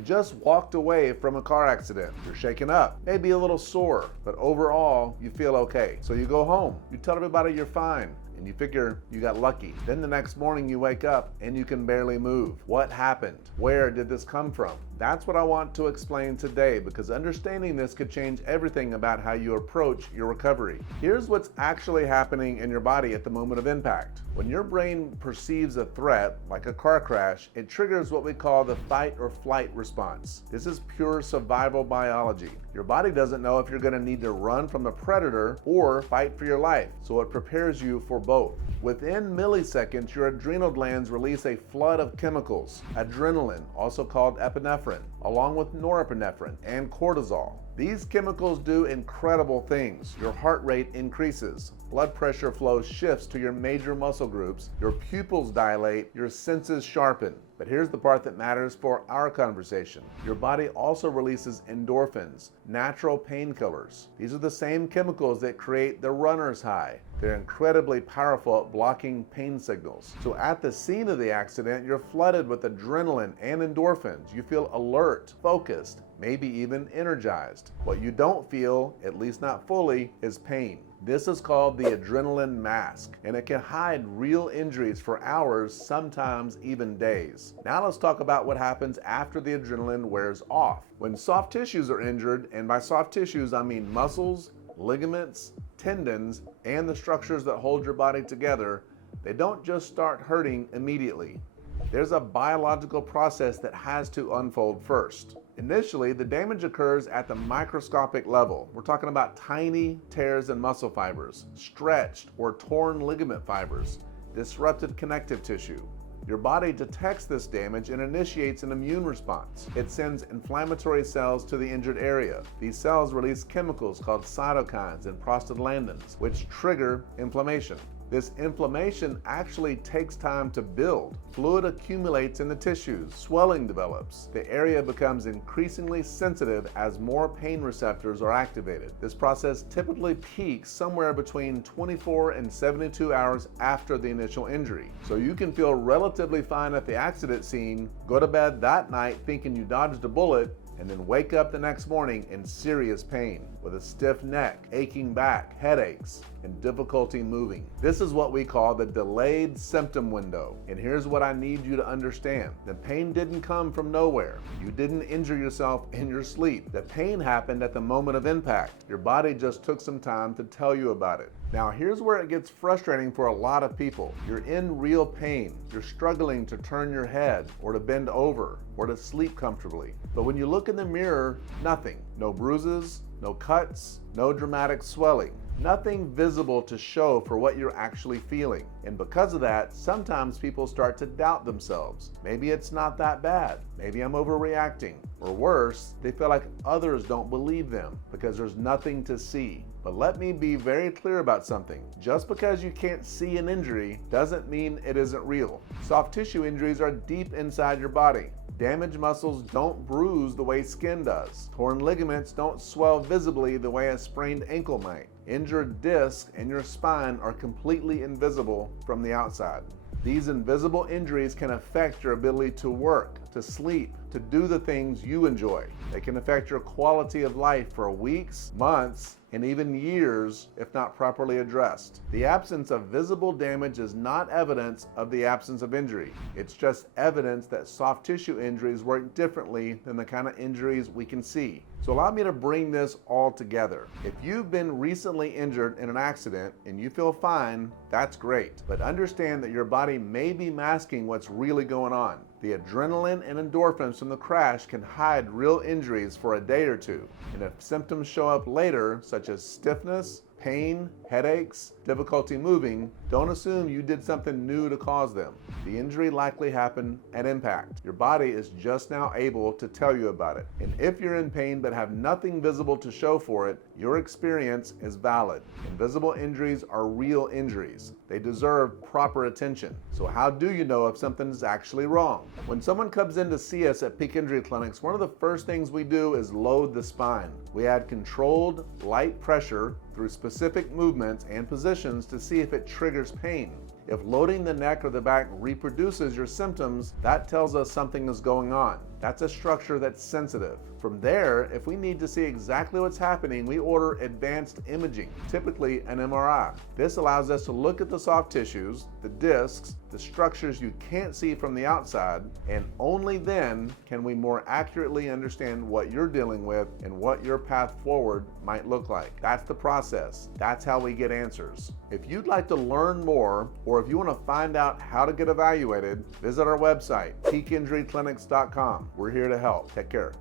You just walked away from a car accident. You're shaken up, maybe a little sore, but overall, you feel okay. So you go home. You tell everybody you're fine, and you figure you got lucky. Then the next morning you wake up and you can barely move. What happened? Where did this come from? That's what I want to explain today, because understanding this could change everything about how you approach your recovery. Here's what's actually happening in your body at the moment of impact. When your brain perceives a threat, like a car crash, it triggers what we call the fight or flight response. This is pure survival biology. Your body doesn't know if you're going to need to run from a predator or fight for your life, so it prepares you for both. Within milliseconds, your adrenal glands release a flood of chemicals, adrenaline, also called epinephrine, along with norepinephrine and cortisol. These chemicals do incredible things. Your heart rate increases, blood pressure flow shifts to your major muscle groups, your pupils dilate, your senses sharpen. But here's the part that matters for our conversation. Your body also releases endorphins, natural painkillers. These are the same chemicals that create the runner's high. They're incredibly powerful at blocking pain signals. So at the scene of the accident, you're flooded with adrenaline and endorphins. You feel alert, focused, maybe even energized. What you don't feel, at least not fully, is pain. This is called the adrenaline mask, and it can hide real injuries for hours, sometimes even days. Now let's talk about what happens after the adrenaline wears off. When soft tissues are injured, and by soft tissues I mean muscles, ligaments, tendons, and the structures that hold your body together, they don't just start hurting immediately. There's a biological process that has to unfold first. Initially, the damage occurs at the microscopic level. We're talking about tiny tears in muscle fibers, stretched or torn ligament fibers, disrupted connective tissue. Your body detects this damage and initiates an immune response. It sends inflammatory cells to the injured area. These cells release chemicals called cytokines and prostaglandins, which trigger inflammation. This inflammation actually takes time to build. Fluid accumulates in the tissues, swelling develops. The area becomes increasingly sensitive as more pain receptors are activated. This process typically peaks somewhere between 24 and 72 hours after the initial injury. So you can feel relatively fine at the accident scene, go to bed that night thinking you dodged a bullet, and then wake up the next morning in serious pain with a stiff neck, aching back, headaches, and difficulty moving. This is what we call the delayed symptom window. And here's what I need you to understand. The pain didn't come from nowhere. You didn't injure yourself in your sleep. The pain happened at the moment of impact. Your body just took some time to tell you about it. Now here's where it gets frustrating for a lot of people. You're in real pain. You're struggling to turn your head or to bend over or to sleep comfortably. But when you look in the mirror, nothing. No bruises, no cuts, no dramatic swelling. Nothing visible to show for what you're actually feeling. And because of that, sometimes people start to doubt themselves. Maybe it's not that bad. Maybe I'm overreacting. Or worse, they feel like others don't believe them because there's nothing to see. But let me be very clear about something. Just because you can't see an injury doesn't mean it isn't real. Soft tissue injuries are deep inside your body. Damaged muscles don't bruise the way skin does. Torn ligaments don't swell visibly the way a sprained ankle might. Injured discs and your spine are completely invisible from the outside. These invisible injuries can affect your ability to work, to sleep, to do the things you enjoy. They can affect your quality of life for weeks, months, and even years if not properly addressed. The absence of visible damage is not evidence of the absence of injury. It's just evidence that soft tissue injuries work differently than the kind of injuries we can see. So allow me to bring this all together. If you've been recently injured in an accident and you feel fine, that's great. But understand that your body may be masking what's really going on. The adrenaline and endorphins from the crash can hide real injuries for a day or two. And if symptoms show up later, such as stiffness, pain, headaches, difficulty moving, don't assume you did something new to cause them. The injury likely happened at impact. Your body is just now able to tell you about it. And if you're in pain but have nothing visible to show for it, your experience is valid. Invisible injuries are real injuries. They deserve proper attention. So how do you know if something is actually wrong? When someone comes in to see us at Peak Injury Clinics, one of the first things we do is load the spine. We add controlled, light pressure through specific movements and positions to see if it triggers pain. If loading the neck or the back reproduces your symptoms, that tells us something is going on. That's a structure that's sensitive. From there, if we need to see exactly what's happening, we order advanced imaging, typically an MRI. This allows us to look at the soft tissues, the discs, the structures you can't see from the outside, and only then can we more accurately understand what you're dealing with and what your path forward might look like. That's the process. That's how we get answers. If you'd like to learn more, or if you want to find out how to get evaluated, visit our website, peakinjuryclinics.com. We're here to help. Take care.